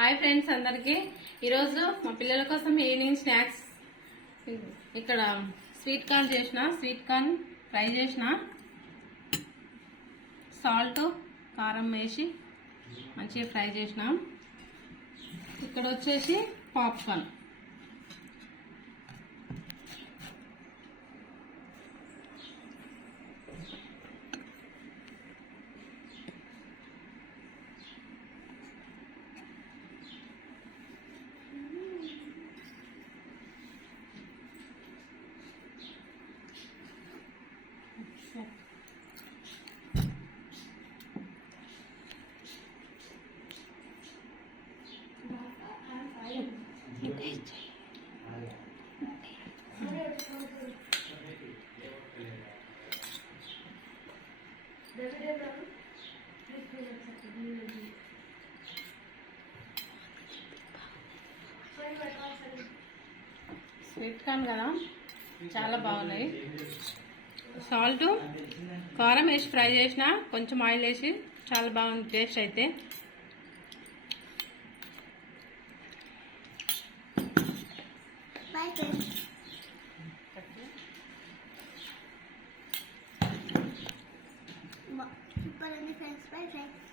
Hi friends అందరికి ఈరోజు మా పిల్లల కోసం ఈవినింగ్ స్నాక్స్ ఇక్కడ స్వీట్ కార్న్ చేసిన స్వీట్ కార్న్ ఫ్రై చేసిన సాల్ట్ కారం వేసి మంచిగా ఫ్రై చేసిన ఇక్కడ వచ్చేసి పాప్కార్న్ స్వీట్ కార్న్ కదా చాలా బాగున్నాయి. సాల్ట్ కారం వేసి ఫ్రై చేసిన కొంచెం ఆయిల్ వేసి చాలా బాగుంది టేస్ట్ అయితే. Super friends, bye friends.